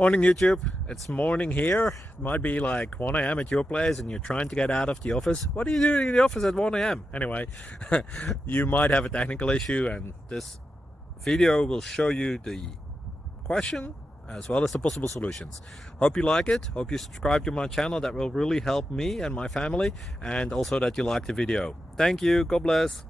Morning YouTube, it's morning here. It might be like 1 a.m. at your place and you're trying to get out of the office. What are you doing in the office at 1 a.m? Anyway, you might have a technical issue and this video will show you the question as well as the possible solutions. Hope you like it, hope you subscribe to my channel. That will really help me and my family, and also that you like the video. Thank you, God bless.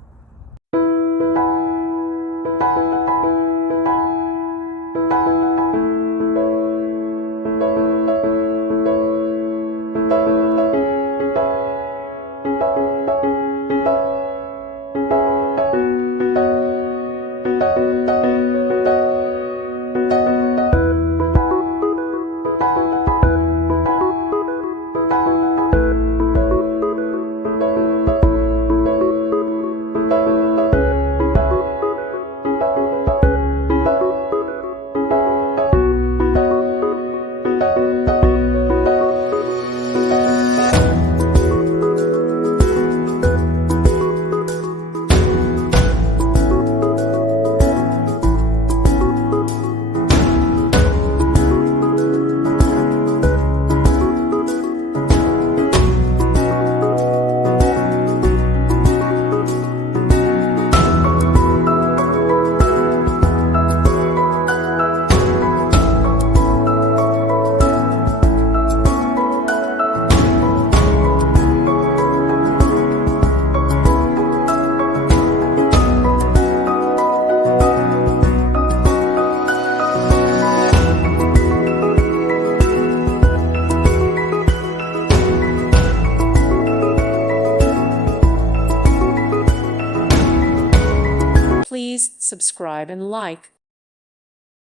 Please subscribe and like.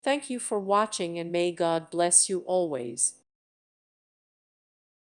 Thank you for watching, and may God bless you always.